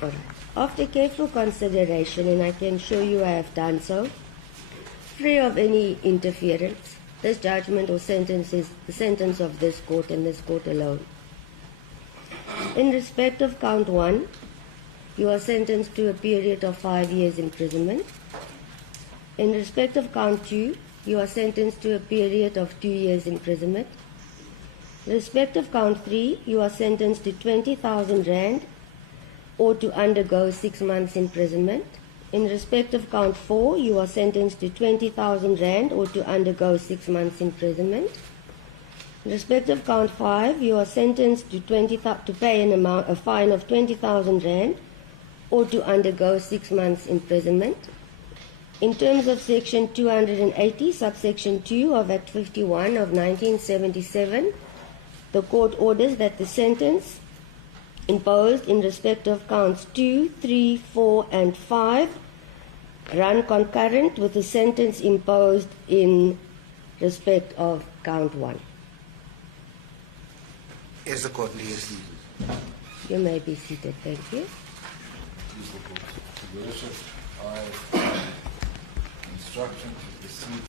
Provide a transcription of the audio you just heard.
All right. After careful consideration, and I can show you I have done so, free of any interference, this judgment or sentence is the sentence of this court and this court alone. In respect of count 1, you are sentenced to a period of 5 years imprisonment. In respect of count 2, you are sentenced to a period of 2 years imprisonment. In respect of count 3, you are sentenced to 20,000 rand or to undergo 6 months imprisonment. In respect of count 4, you are sentenced to 20,000 rand or to undergo 6 months imprisonment. In respect of count 5, you are sentenced to pay a fine of 20,000 rand or to undergo 6 months imprisonment. In terms of section 280, subsection 2 of Act 51 of 1977, the court orders that the sentence imposed in respect of counts 2, 3, 4, and 5 run concurrent with the sentence imposed in respect of count 1. Is the court pleased? You may be seated. Thank you. Your Worship, I have instruction to proceed